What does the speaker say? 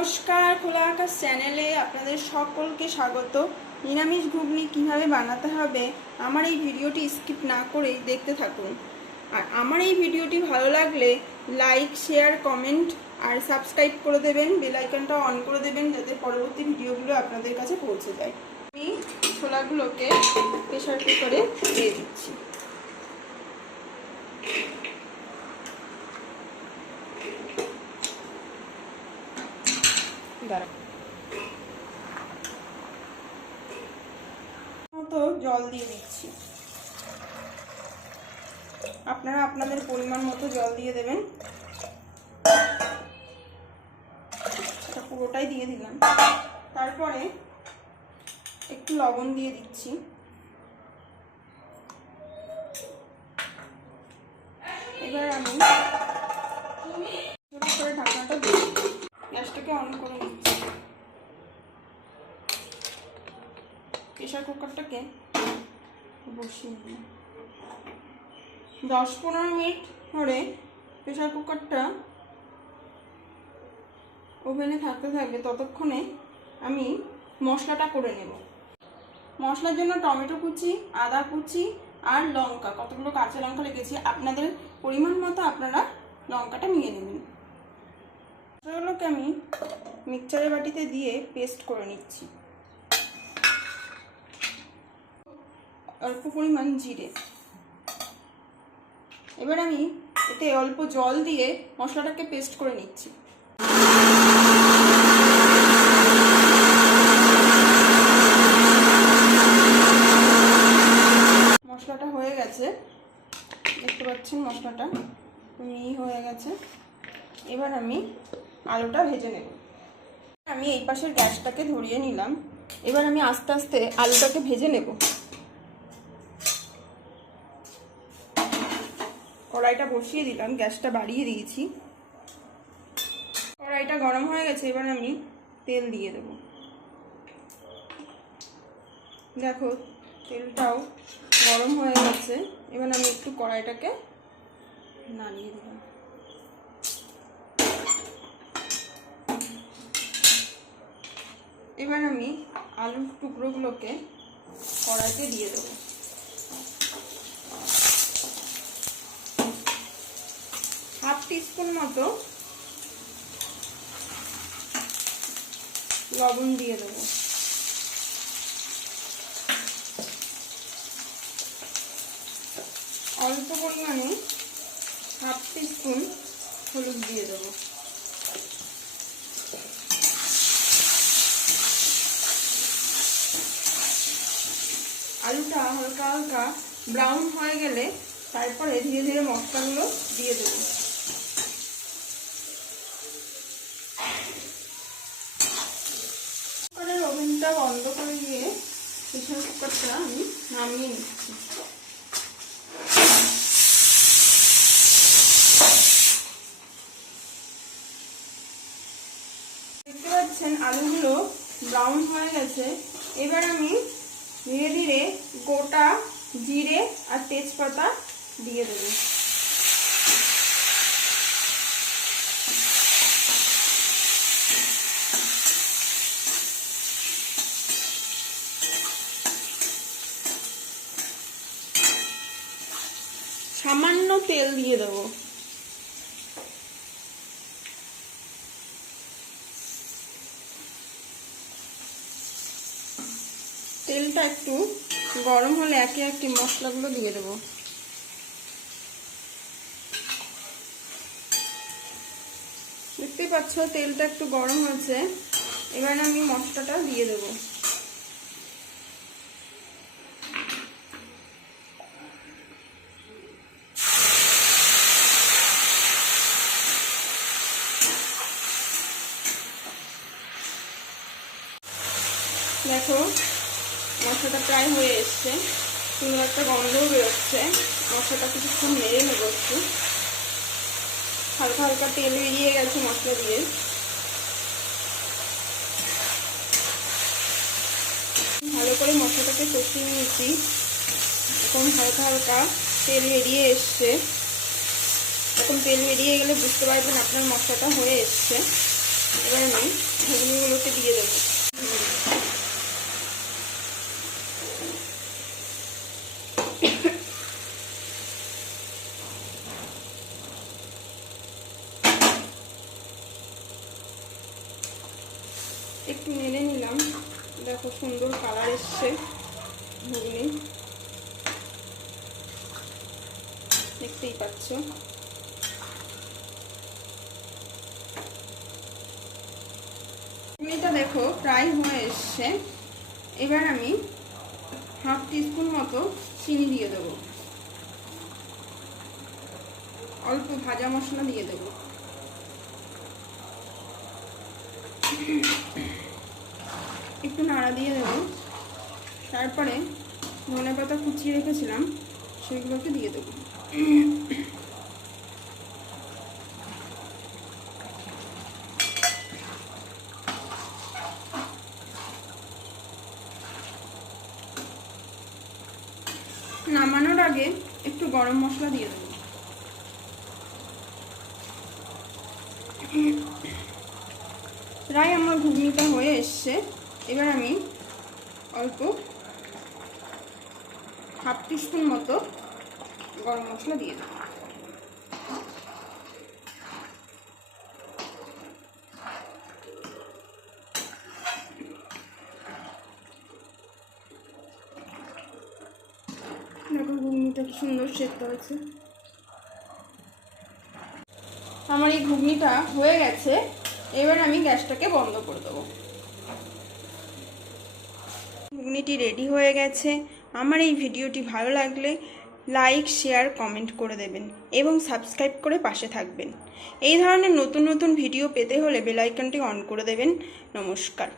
নমস্কার খোলা আকাশ চ্যানেলে আপনাদের সকলকে স্বাগত। নিরামিষ ঘুগনি কীভাবে বানাতে হবে আমার এই ভিডিওটি স্কিপ না করেই দেখতে থাকুন। আর আমার এই ভিডিওটি ভালো লাগলে লাইক, শেয়ার, কমেন্ট আর সাবস্ক্রাইব করে দেবেন, বেল আইকনটা অন করে দেবেন যাতে পরবর্তী ভিডিওগুলো আপনাদের কাছে পৌঁছে যায়। আমি ছোলাগুলোকে প্রেশার কুকারে দিয়ে দিচ্ছি। দাঁড়া মতো জল দিয়ে দিচ্ছি আপনারা আপনাদের পরিমাণ মতো জল দিয়ে দেবেন। পুরোটাই দিয়ে দিলাম। তারপরে একটু লবণ দিয়ে দিচ্ছি। এবার আমি ঢাকনাটা দিচ্ছি। গ্যাসটাকে অন করে নিচ্ছি। প্রেশার কুকারটাকে বসিয়ে দিলাম। দশ পনেরো মিনিট ধরে প্রেশার কুকারটা ওভেনে থাকতে থাকবে, ততক্ষণে আমি মশলাটা করে নেব। মশলার জন্য টমেটো কুচি, আদা কুচি আর লঙ্কা, কতগুলো কাঁচা লঙ্কা লেগেছি আপনাদের পরিমাণ মতো আপনারা লঙ্কাটা নিয়ে নেবেন। মশলাগুলোকে আমি মিক্সচারের বাটিতে দিয়ে পেস্ট করে নিচ্ছি। অল্প পরিমাণ জিরে। এবার আমি এতে অল্প জল দিয়ে মশলাটাকে পেস্ট করে নিচ্ছি। মশলাটা হয়ে গেছে। দেখতে পাচ্ছেন মশলাটা মিহি হয়ে গেছে। এবার আমি আলুটা ভেজে নেব। আমি এই পাশের গ্যাসটাকে ধরিয়ে নিলাম। এবার আমি আস্তে আস্তে আলুটাকে ভেজে নেব। কড়াইটা বসিয়ে দিলাম, গ্যাসটা বাড়িয়ে দিয়েছি। কড়াইটা গরম হয়ে গেছে, এবার আমি তেল দিয়ে দেব। দেখো, তেলটাও গরম হয়ে গেছে, এবার আমি একটু কড়াইটাকে নাড়িয়ে দিলাম। এবার আমি আলুর টুকরোগুলোকে কড়াইতে দিয়ে দেবো হাফ টিস্পুন মতো লবণ দিয়ে দেবো। অল্প পরিমাণে হাফ টিস্পুন হলুদ দিয়ে দেবো। আলুটা হালকা হালকা ব্রাউন হয়ে গেলে তারপরে ধীরে ধীরে মশলাগুলো দিয়ে দেবো। ওভেনটা বন্ধ করে দিয়ে প্রেশার কুকারটা আমি নামিয়ে নিচ্ছি। দেখতে পাচ্ছেন আলুগুলো ব্রাউন হয়ে গেছে। এবার আমি ধীরে ধীরে গোটা জিরে আর তেজপাতা দিয়ে দেবো। তেল দিয়ে দেবো তেলটা একটু গরম হলে একে একে মশলাগুলো দিয়ে দেবো। দেখতে পাচ্ছ তেলটা একটু গরম হয়েছে। এবার আমি মশলাটা দিয়ে দেবো। দেখো, মশলাটা প্রায় হয়ে এসছে। সুন্দর একটা গন্ধও বেরোচ্ছে। মশলাটা কিছুক্ষণ নেড়ে নেব একটু। হালকা হালকা তেল বেরিয়ে গেছে মশলা দিয়ে। ভালো করে মশলাটাকে কষিয়ে নিয়েছি। এখন হালকা হালকা তেল বেরিয়ে এসছে। এখন তেল বেরিয়ে গেলে বুঝতে পারবেন আপনার মশলাটা হয়ে এসছে। এবার আমি ঘুগনিগুলোকে দিয়ে দেবো। একটু নিলাম। দেখো সুন্দর কালার এসছে ঘুগনি। দেখতেই পাচ্ছ। ঘুগনিটা দেখো প্রায় হয়ে এসছে। এবার আমি হাফ টিস্পুন মতো চিনি দিয়ে দেবো। অল্প ভাজা মশলা দিয়ে দেবো। একটু নাড়া দিয়ে দেবো। তারপরে ধনে পাতা কুচিয়ে রেখেছিলাম সেগুলোকে দিয়ে দেবো। নামানোর আগে একটু গরম মশলা দিয়ে দেবো। প্রায় আমার ঘুগনিটা হয়ে এসছে। এবার আমি অল্প হাফ টিস্পুন মতো গরম মশলা দিয়ে দেবো। দেখো ঘুগনিটা কি সুন্দর সেদ্ধ হয়েছে। আমার এই ঘুগনিটা হয়ে গেছে। এবার আমি গ্যাসটাকে বন্ধ করে দেবো। ঘুগনিটি রেডি হয়ে গেছে। আমার এই ভিডিওটি ভালো লাগলে লাইক, শেয়ার, কমেন্ট করে দেবেন এবং সাবস্ক্রাইব করে পাশে থাকবেন। এই ধরনের নতুন নতুন ভিডিও পেতে হলে বেলাইকনটি অন করে দেবেন। নমস্কার।